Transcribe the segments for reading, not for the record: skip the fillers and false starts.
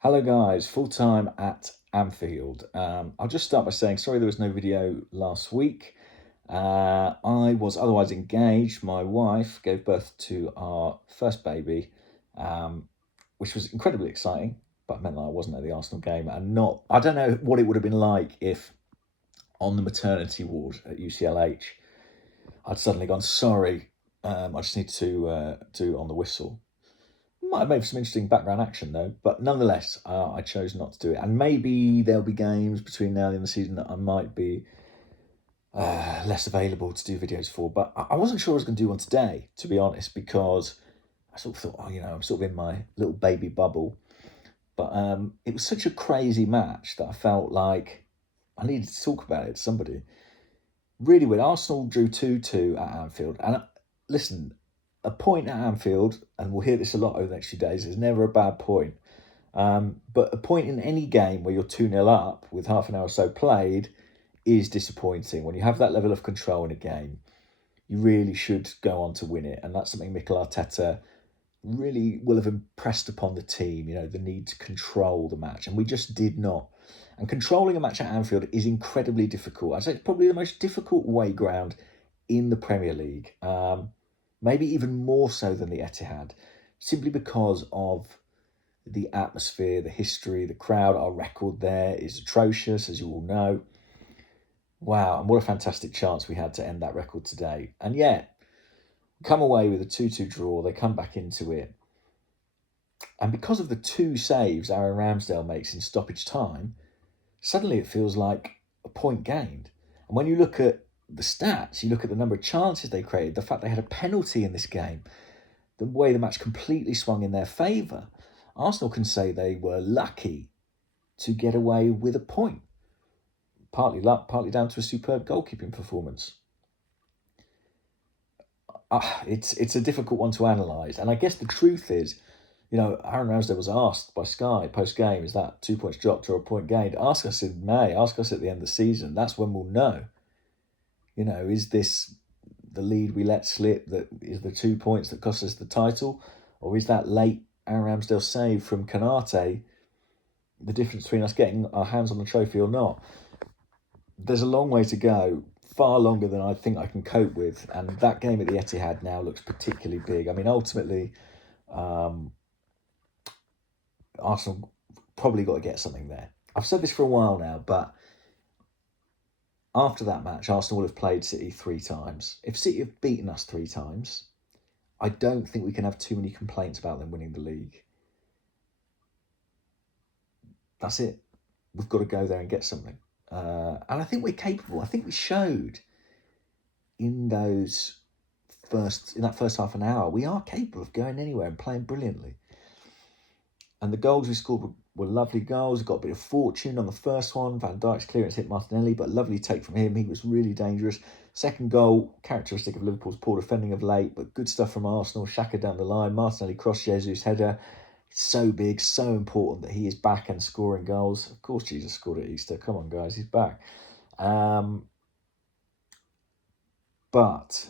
Hello guys, full time at Anfield. I'll just start by saying sorry there was no video last week. I was otherwise engaged. My wife gave birth to our first baby, um, which was incredibly exciting, but meant that I wasn't at the Arsenal game and not. I don't know what it would have been like if on the maternity ward at UCLH I'd suddenly gone sorry. I just need to do it on the whistle. Might have made for some interesting background action though, but nonetheless, I chose not to do it. And maybe there'll be games between now and the end of the season that I might be less available to do videos for. But I wasn't sure I was going to do one today, to be honest, because I sort of thought, I'm sort of in my little baby bubble. But it was such a crazy match that I felt like I needed to talk about it to somebody. Really weird. Arsenal drew 2-2 at Anfield. And listen, a point at Anfield, and we'll hear this a lot over the next few days, is never a bad point. But a point in any game where you're 2-0 up with half an hour or so played is disappointing. When you have that level of control in a game, you really should go on to win it. And that's something Mikel Arteta really will have impressed upon the team, the need to control the match. And we just did not. And controlling a match at Anfield is incredibly difficult. I'd say it's probably the most difficult away ground in the Premier League. Maybe even more so than the Etihad, simply because of the atmosphere, the history, the crowd. Our record there is atrocious, as you all know. Wow, and what a fantastic chance we had to end that record today. And yet, come away with a 2-2 draw, they come back into it. And because of the two saves Aaron Ramsdale makes in stoppage time, suddenly it feels like a point gained. And when you look at the stats, you look at the number of chances they created, the fact they had a penalty in this game, the way the match completely swung in their favour, Arsenal can say they were lucky to get away with a point. Partly luck, partly down to a superb goalkeeping performance. It's a difficult one to analyse. And I guess the truth is, Aaron Ramsdale was asked by Sky post-game, is that 2 points dropped or a point gained? Ask us in May, ask us at the end of the season. That's when we'll know. Is this the lead we let slip that is the 2 points that cost us the title? Or is that late Aaron Ramsdale save from Canate the difference between us getting our hands on the trophy or not? There's a long way to go, far longer than I think I can cope with. And that game at the Etihad now looks particularly big. I mean, ultimately, Arsenal probably got to get something there. I've said this for a while now, but after that match, Arsenal will have played City 3 times. If City have beaten us 3 times, I don't think we can have too many complaints about them winning the league. That's it. We've got to go there and get something. And I think we're capable. I think we showed in that first half an hour, we are capable of going anywhere and playing brilliantly. And the goals we scored were lovely goals. Got a bit of fortune on the first one. Van Dijk's clearance hit Martinelli, but a lovely take from him. He was really dangerous. Second goal, characteristic of Liverpool's poor defending of late, but good stuff from Arsenal. Xhaka down the line. Martinelli cross Jesus header. It's so big, so important that he is back and scoring goals. Of course, Jesus scored at Easter. Come on, guys, he's back. But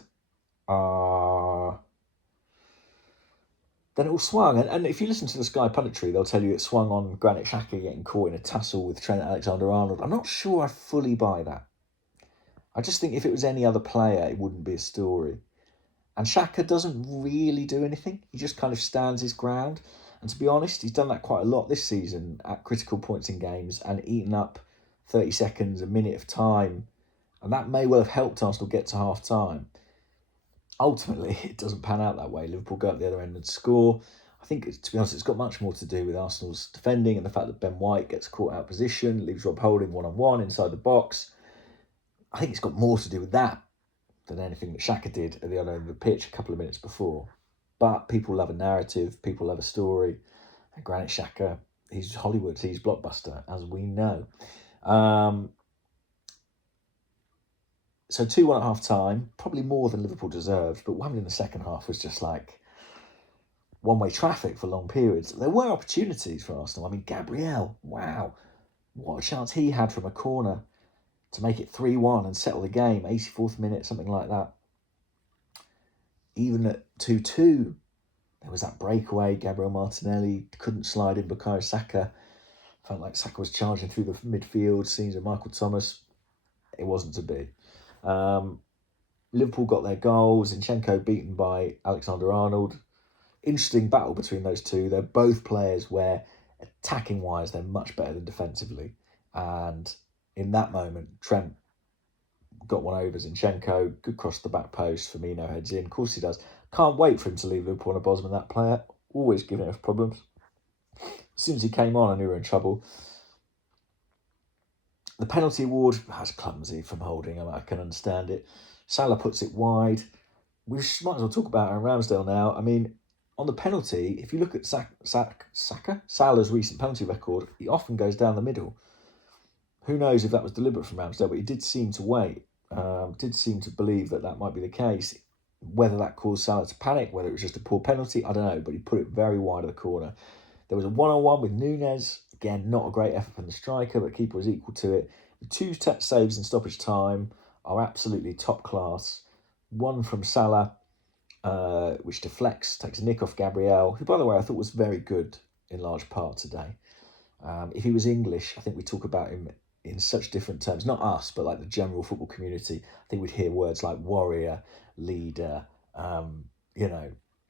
then it all swung. And if you listen to the Sky punditry, they'll tell you it swung on Granit Xhaka getting caught in a tussle with Trent Alexander-Arnold. I'm not sure I fully buy that. I just think if it was any other player, it wouldn't be a story. And Xhaka doesn't really do anything. He just kind of stands his ground. And to be honest, he's done that quite a lot this season at critical points in games and eaten up 30 seconds, a minute of time. And that may well have helped Arsenal get to half-time. Ultimately, it doesn't pan out that way. Liverpool go up the other end and score. I think, to be honest, it's got much more to do with Arsenal's defending and the fact that Ben White gets caught out of position, leaves Rob Holding one-on-one inside the box. I think it's got more to do with that than anything that Xhaka did at the other end of the pitch a couple of minutes before. But people love a narrative, people love a story. And Granit Xhaka, he's Hollywood, he's blockbuster, as we know. So 2-1 at half-time, probably more than Liverpool deserved, but what happened in the second half was just like one-way traffic for long periods. There were opportunities for Arsenal. I mean, Gabriel, wow, what a chance he had from a corner to make it 3-1 and settle the game, 84th minute, something like that. Even at 2-2, There was that breakaway. Gabriel Martinelli couldn't slide in Bukayo Saka. Felt like Saka was charging through the midfield. Scenes of Michael Thomas. It wasn't to be. Liverpool got their goals. Zinchenko beaten by Alexander-Arnold. Interesting battle between those two. They're both players where, attacking-wise, they're much better than defensively. And in that moment, Trent got one over Zinchenko. Good cross to the back post. Firmino heads in. Of course he does. Can't wait for him to leave Liverpool on a Bosman, that player. Always giving us problems. As soon as he came on, I knew we were in trouble. The penalty award, that's clumsy from Holding. I can understand it. Salah puts it wide. We might as well talk about Aaron Ramsdale now. I mean, on the penalty, if you look at Salah's recent penalty record, he often goes down the middle. Who knows if that was deliberate from Ramsdale, but he did seem to wait. Did seem to believe that might be the case. Whether that caused Salah to panic, whether it was just a poor penalty, I don't know, but he put it very wide of the corner. There was a one-on-one with Nunez. Again, not a great effort from the striker, but keeper was equal to it. The two saves in stoppage time are absolutely top class. One from Salah, which deflects, takes a nick off Gabriel, who, by the way, I thought was very good in large part today. If he was English, I think we talk about him in such different terms. Not us, but like the general football community. I think we'd hear words like warrior, leader.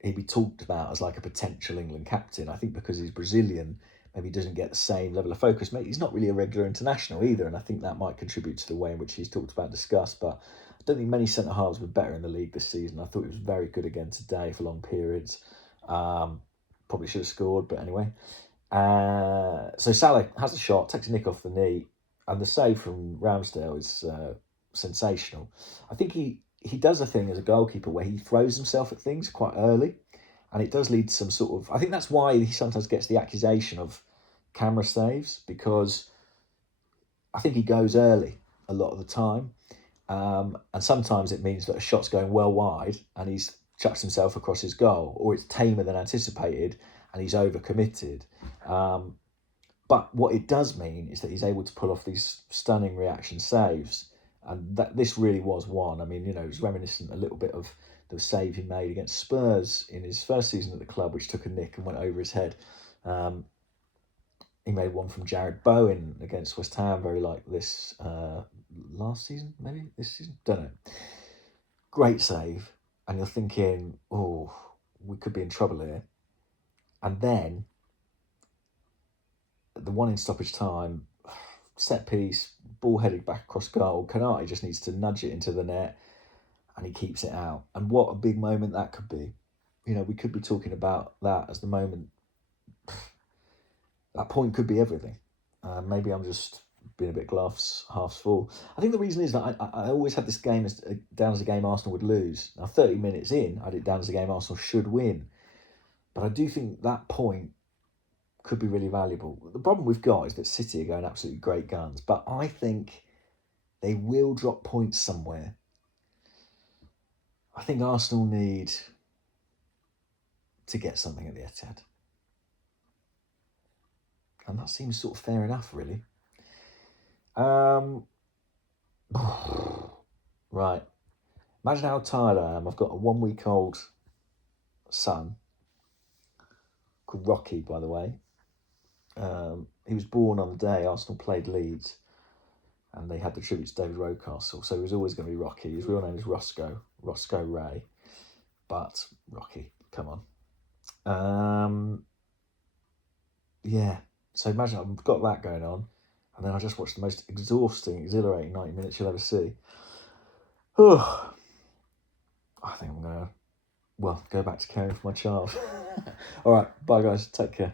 He'd be talked about as like a potential England captain. I think because he's Brazilian, maybe he doesn't get the same level of focus. Maybe he's not really a regular international either, and I think that might contribute to the way in which he's talked about and discussed. But I don't think many centre-halves were better in the league this season. I thought he was very good again today for long periods. Probably should have scored, but anyway. So Salah has a shot, takes a nick off the knee, and the save from Ramsdale is sensational. I think he does a thing as a goalkeeper where he throws himself at things quite early, and it does lead to some sort of... I think that's why he sometimes gets the accusation of camera saves, because I think he goes early a lot of the time, and sometimes it means that a shot's going well wide and he's chucks himself across his goal, or it's tamer than anticipated and he's overcommitted. But what it does mean is that he's able to pull off these stunning reaction saves. And that this really was one. I mean, it was reminiscent a little bit of the save he made against Spurs in his first season at the club, which took a nick and went over his head. He made one from Jared Bowen against West Ham, very like this last season, maybe this season? Don't know. Great save. And you're thinking, oh, we could be in trouble here. And then the one in stoppage time, set piece, ball headed back across goal. Konate just needs to nudge it into the net and he keeps it out. And what a big moment that could be. We could be talking about that as the moment. That point could be everything. Maybe I'm just being a bit glass half full. I think the reason is that I always had this game down as a game Arsenal would lose. Now, 30 minutes in, I had it down as a game Arsenal should win. But I do think that point could be really valuable. The problem we've got is that City are going absolutely great guns, but I think they will drop points somewhere. I think Arsenal need to get something at the Etihad. And that seems sort of fair enough, really. Right. Imagine how tired I am. I've got a 1-week-old son called Rocky, by the way. He was born on the day Arsenal played Leeds, and they had the tribute to David Rocastle, so he was always going to be Rocky. His real name is Roscoe Ray, but Rocky, come on. Yeah, so imagine I've got that going on, and then I just watched the most exhausting, exhilarating 90 minutes you'll ever see. I think I'm going to, go back to caring for my child. All right, bye guys, take care.